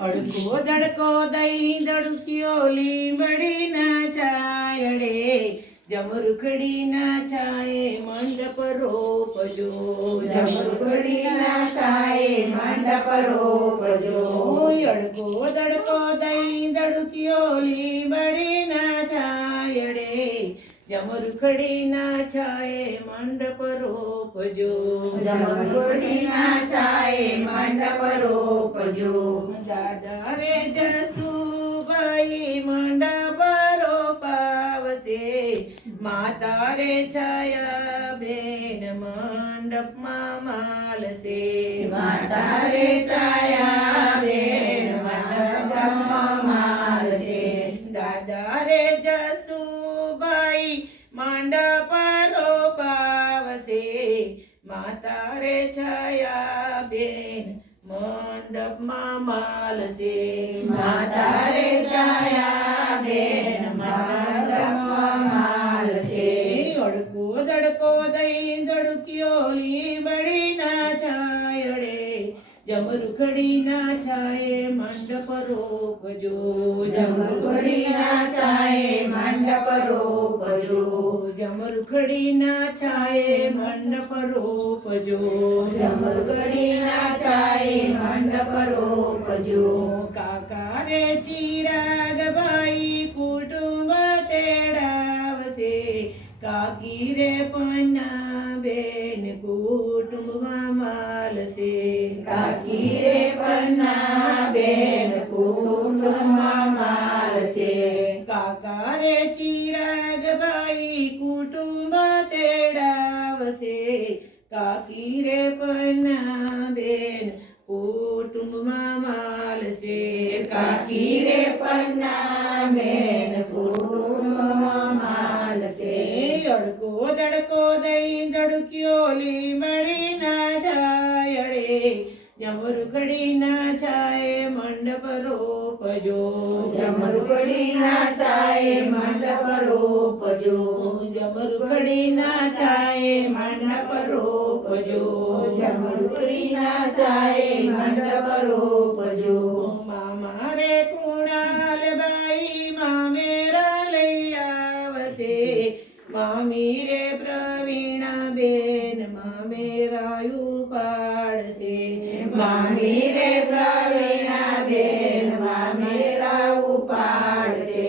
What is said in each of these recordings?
અડકો દડકો દઈ દડક્યો લીંબડી ના છાયડે જમરૂખડી ના છાયે મંડપ રોપજો જમરૂખડી ના છાયે મંડપ રોપજો અડકો દડકો દઈ દડક્યો લીંબડી ના છાયડે જમરૂખડી ના છાયે મંડપ રોપજો જમરૂખડી ના છાયે મંડપ રોપજો દાદા રે જસુભાઈ મંડપ રોપાવશે માતા રે છાયા બેન મંડપમાં માલશે માતા રે છાયા બેન મંડપમાં માલશે દાદા રે જસુભાઈ મંડપ રોપાવશે માતા રે છાયા બેન મંડપમાં માલશે માતા રે છાયા બેન મંડપમાં માલશે અડકો દડકો દઈ દડક્યો લીંબડી ના છાયડે જમરૂખડી ના છાયે મંડપ રોપજો જમરૂખડી ના છાયે મંડપ રોપજો જમરૂખડી ના છાયે મંડપ રોપજો જમરૂખડી ના છાયે મંડપ રોપજો કાકા રે ચિરાગભાઈ કુટુંબ તેડાવશે કાકી રે પન્ના બેન કુટુંબમાં માલશે કાકી રે પન્ના બેન કુટુંબમાં માલશે કાકા રે ચિરાગભાઈ કુટુંબ તેડાવશે કાકી રે પન્ના બેન કુટુંબમાં માલશે કાકી રે પન્ના બેન કુટુંબમાં માલશે અડકો દડકો દઈ દડક્યો લીંબડી ના છાયડે જમરૂખડી ના છાયે મંડપ રોપજો જમરૂખડી ના છાયે મંડપ રોપજો જમરૂખડી ના છાયે મંડપ રોપજો જમરૂખડી ના છાયે મંડપ રોપજો મામા રે કુણાલબાઈ મામેરા લઈ આવશે મામી રે પ્રવીણા બેન મામેરાયું પાડશે મામી રે પ્રવીણા બેન મામેરા ઉપાડશે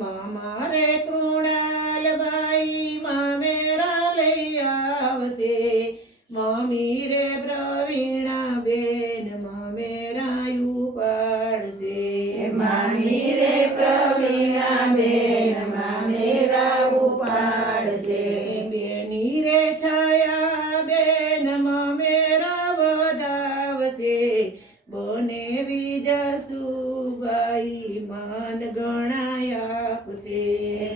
મામા રે કૃણાલબાઈ મામેરા લઈ આવશે મામી રે પ્રવીણા બેન મામેરાયું પાડશે મામી રે પ્રવીણા બેન મામેરા ઉપાડશે બેની રે છાયા બેન મામેરા વધાવશે બને વિજસુભાઈ માન ગણાયા આપશે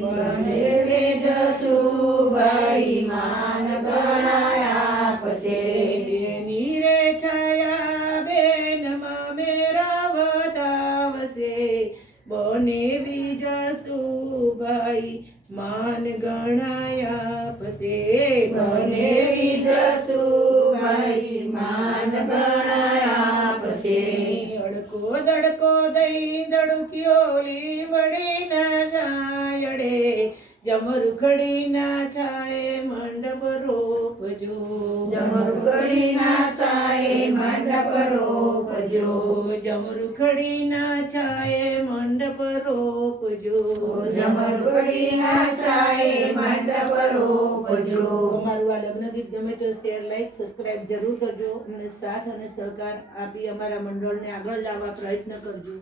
બને રે જસુભાઈ માન ગણાયા આપશે બેની રે છાયા બેન મામેરા વધાવશે બને વિજસુભાઈ માન ગણાયા આપશે બને વિજસુભાઈ માન ગણાયા આપશે અડકો દડકો દઈ દડક્યો લીંબડી ના છાયડે જમરૂખડી ના છાયે મંડપ રોપજો જમરૂખડી ના છાયે મંડપ રોપજો જમરૂખડી ના છાયે મંડપ રોપજો જમરૂખડી ના છાયે મંડપ રોપજો અમારું આ લગ્ન ગીત ગમે તો શેર લાઈક સબસ્ક્રાઇબ જરૂર કરજો અને સાથ અને સહકાર આપી અમારા મંડળને આગળ લાવવા પ્રયત્ન કરજો.